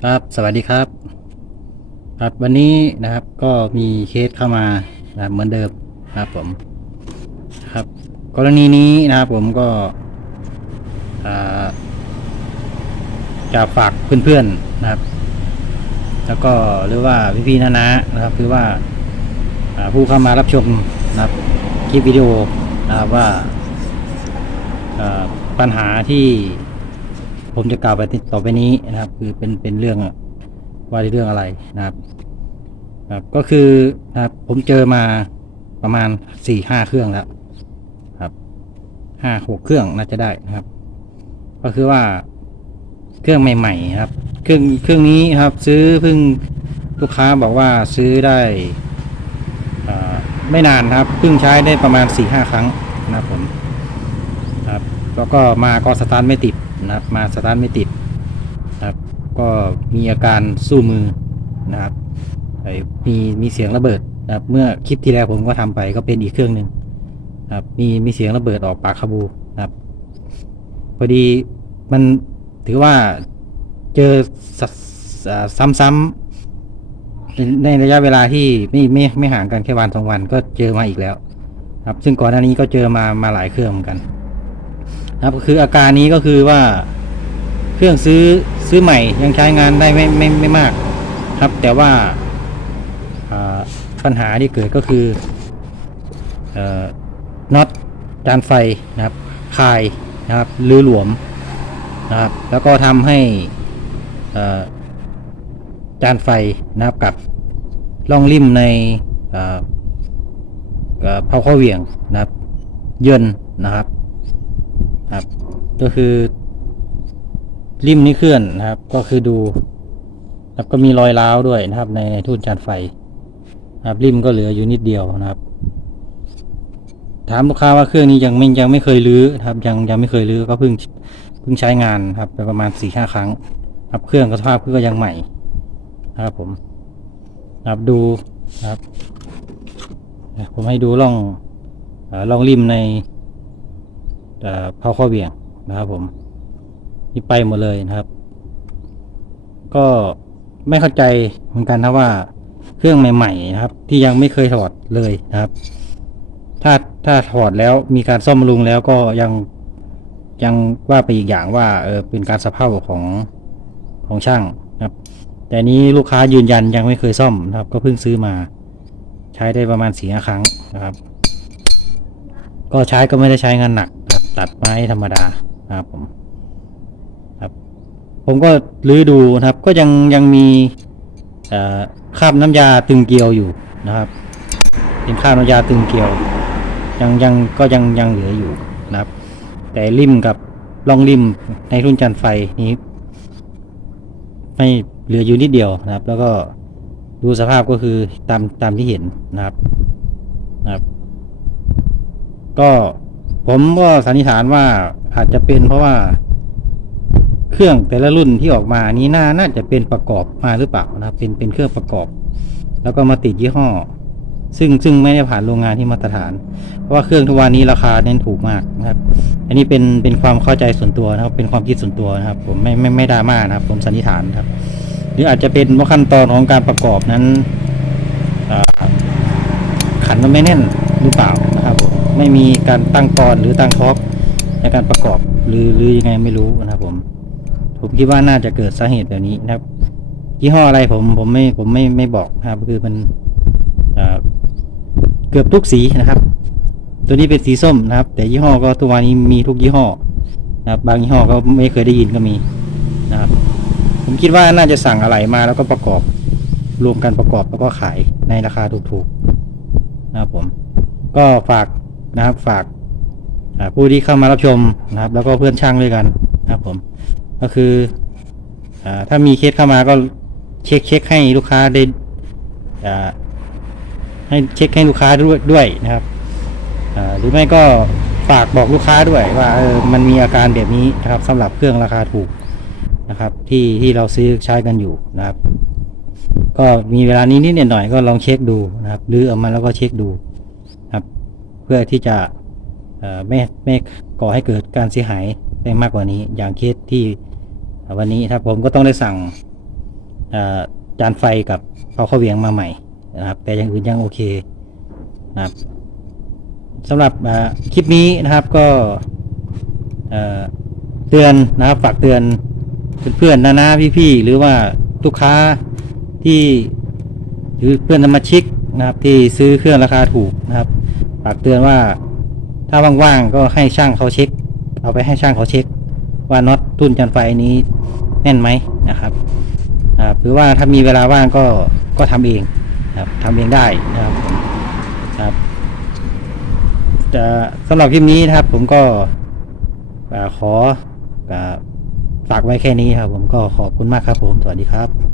ครับสวัสดีครับ ครับวันนี้นะครับก็มีเคสเข้ามานะครับเหมือนเดิมนะครับผมครับ กรณีนี้นะครับผมก็จะฝากเพื่อนๆนะครับ แล้วก็หรือว่าพี่ๆน้าๆนะครับคือว่าผู้เข้ามารับชมนะครับคลิปวิดีโอนะครับว่าปัญหาที่ ผมจะกล่าวไปต่อไปนี้นะครับ คือเป็นเป็นเรื่องว่าในเรื่องอะไรนะครับครับก็คือนะครับผมเจอมาประมาณสี่ห้าเครื่องแล้วครับห้าหกเครื่องน่าจะได้นะครับ ก็คือว่าเครื่องใหม่ๆครับ เครื่องเครื่องนี้ครับ ซื้อเพิ่งลูกค้าบอกว่าซื้อได้ไม่นานครับเพิ่งใช้ได้ประมาณสี่ห้าครั้งนะครับผมครับแล้วก็มาก็สตาร์ทไม่ติด นะครับ มาสตาร์ทไม่ติดนะครับ ก็มีอาการสู้มือนะครับมีมีเสียงระเบิดนะครับ เมื่อคลิปที่แล้วผมก็ทำไปก็เป็นอีกเครื่องหนึ่งนะครับ มีมีเสียงระเบิดออกปากคาบูนะครับ พอดีมันถือว่าเจอสอ่าซ้ำๆในในระยะเวลาที่ไม่ไม่ไม่ห่างกันแค่วันสองวันก็เจอมาอีกแล้ว ครับ ซึ่งก่อนหน้านี้ก็เจอมามาหลายเครื่องเหมือนกัน นะครับก็คืออาการนี้ก็คือว่าเครื่องซื้อซื้อใหม่ยังใช้งานได้ไม่ไม่ไม่มากครับ แต่ว่าปัญหาที่เกิดก็คือเอ่อน็อตจานไฟนะครับคายนะครับหรือหลวมนะครับแล้วก็ทำให้เอ่อจานไฟนะครับกับล่องริมในเอ่อเอ่อเผาข้อเหวี่ยงนะครับ เยินนะครับ ครับ ก็คือริมนี้เคลื่อนนะครับ ก็คือดูครับก็มีรอยร้าวด้วยนะครับ ในทุ่นจานไฟครับริมก็เหลืออยู่นิดเดียวนะครับ ถามลูกค้าว่าเครื่องนี้ยังไม่ยังไม่เคยรื้อครับ ยังยังไม่เคยรื้อก็เพิ่งเพิ่งใช้งานครับไปประมาณสี่ห้าครั้ง ครับเครื่องก็สภาพเครื่องก็ยังใหม่นะครับผมครับดูครับผมให้ดูล่องเออล่องริมใน เอ่อเผาข้อเบี่ยงนะครับผมนี่ไปหมดเลยนะครับ ก็ไม่เข้าใจเหมือนกันนะว่าเครื่องใหม่ๆนะครับ ที่ยังไม่เคยถอดเลยนะครับ ถ้าถ้าถอดแล้วมีการซ่อมบำรุงแล้วก็ยังยังว่าไปอีกอย่างว่าเออเป็นการสะเพของของช่างนะครับ แต่นี้ลูกค้ายืนยันยังไม่เคยซ่อมนะครับ ก็เพิ่งซื้อมา ใช้ได้ประมาณสี่ห้าครั้งนะครับ ก็ใช้ก็ไม่ได้ใช้งานหนัก ตัดไม้ธรรมดาครับผมครับ ผมก็ลื้อดูนะครับ ก็ยังยังมีคราบน้ำยาตึงเกลียวอยู่นะครับ เป็นคราบน้ำยาตึงเกลียว ยังยังก็ยังยังเหลืออยู่นะครับ แต่ริมกับร่องริมในรุ่นจันไฟนี้ไม่เหลืออยู่นิดเดียวนะครับ แล้วก็ดูสภาพก็คือตามตามที่เห็นนะครับนะครับ ก็ ผมก็สันนิษฐานว่าอาจจะเป็นเพราะว่าเครื่องแต่ละรุ่นที่ออกมานี้น่าน่าจะเป็นประกอบมาหรือเปล่านะครับเป็นเป็นเครื่องประกอบ แล้วก็มาติดยี่ห้อ ซึ่งซึ่งไม่ได้ผ่านโรงงานที่มาตรฐาน เพราะว่าเครื่องทุกวันนี้ราคาเน้นถูกมากนะครับ อันนี้เป็นเป็นความเข้าใจส่วนตัวนะครับ เป็นความคิดส่วนตัวนะครับ ผมไม่ไม่ไม่ดราม่านะครับ ผมสันนิษฐานครับ หรืออาจจะเป็นว่าขั้นตอนของการประกอบนั้นขันมันไม่แน่นหรือเปล่า นะครับผมไม่มีการตั้งกรหรือตั้งท็อปในการประกอบหรือหรือยังไงไม่รู้นะครับผม ผมคิดว่าน่าจะเกิดสาเหตุแบบนี้นะครับยี่ห้ออะไรผมผมไม่ผมไม่ไม่บอกนะครับ คือมันเกือบทุกสีนะครับ ตัวนี้เป็นสีส้มนะครับ แต่ยี่ห้อก็ตัวนี้มีทุกยี่ห้อนะครับ บางยี่ห้อก็ไม่เคยได้ยินก็มีนะครับ ผมคิดว่าน่าจะสั่งอะไรมาแล้วก็ประกอบรวมกันประกอบแล้วก็ขายในราคาถูกๆนะครับผม ก็ฝากนะครับฝากผู้ที่เข้ามารับชมนะครับ แล้วก็เพื่อนช่างด้วยกันนะครับผมก็คืออถ้ามีเคสเข้ามาก็เช็คเช็คให้ลูกค้าได้ให้เช็คให้ลูกค้าด้วยด้วยนะครับหรือไม่ก็ฝากบอกลูกค้าด้วยว่าเออมันมีอาการแบบนี้นะครับสำหรับเครื่องราคาถูกนะครับ ที่ที่เราซื้อใช้กันอยู่นะครับ ก็มีเวลานี้นิดหน่อยก็ลองเช็คดูนะครับหรือเอามาแล้วก็เช็คดู เพื่อที่จะไม่ไม่ก่อให้เกิดการเสียหายได้มากกว่านี้ อย่างเคสที่วันนี้ถ้าผมก็ต้องได้สั่งจานไฟกับเขาข้าเวียงมาใหม่นะครับ แต่อย่างอื่นยังโอเคนะครับสำหรับคลิปนี้นะครับก็เอ่อเตือนนะครับฝากเตือนเพื่อนๆนะนะพี่ๆหรือว่าลูกค้าที่หรือเพื่อนสมาชิกนะครับที่ซื้อเครื่องราคาถูกนะครับ ฝากเตือนว่า ถ้าว่างๆก็ให้ช่างเขาเช็ค เอาไปให้ช่างเขาเช็ค ว่าน็อตทุ่นจันไฟนี้แน่นไหมนะครับหรือว่าถ้ามีเวลาว่างก็ก็ทำเองครับทำเองได้นะครับครับสำหรับคลิปนี้นะครับ ผมก็ขอฝากไว้แค่นี้ครับ ผมก็ขอบคุณมากครับผมสวัสดีครับ